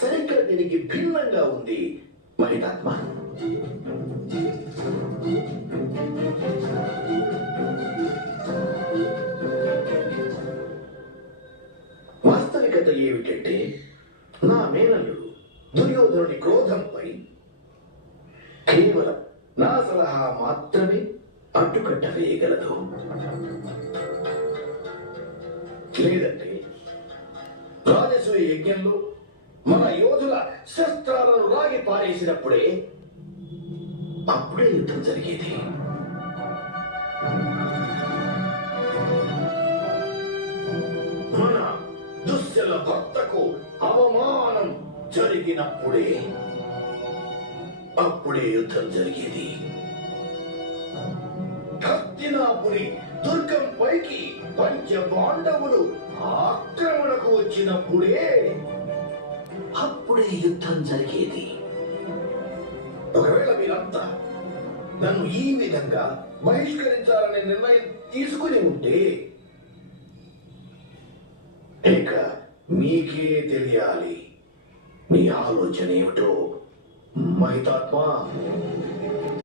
సరిగ్గా దీనికి భిన్నంగా ఉంది మహితాత్మ. వాస్తవికత ఏమిటంటే నా మేనల్లుడు దుర్యోధనుడి క్రోధంపై కేవలం నా సలహా మాత్రమే అడ్డుకట్ట వేయగలదు. లేదంటే రాజసూయ యజ్ఞంలో మన యోధుల శస్త్రాలను లాగి పారేసినప్పుడే అప్పుడే యుద్ధం జరిగేది. మన దుశ్శల భర్తకు అవమానం జరిగినప్పుడే అప్పుడే యుద్ధం జరిగేది. హస్తినాపురి దుర్గం పైకి పంచ పాండవులు ఆక్రమణకు వచ్చినప్పుడే అప్పుడే యుద్ధం జరిగేది. ఒకవేళ మీరంతా నన్ను ఈ విధంగా బహిష్కరించాలనే నిర్ణయం తీసుకుని ఉంటే ఇక మీకే తెలియాలి మీ ఆలోచన ఏమిటో మహితాత్మ.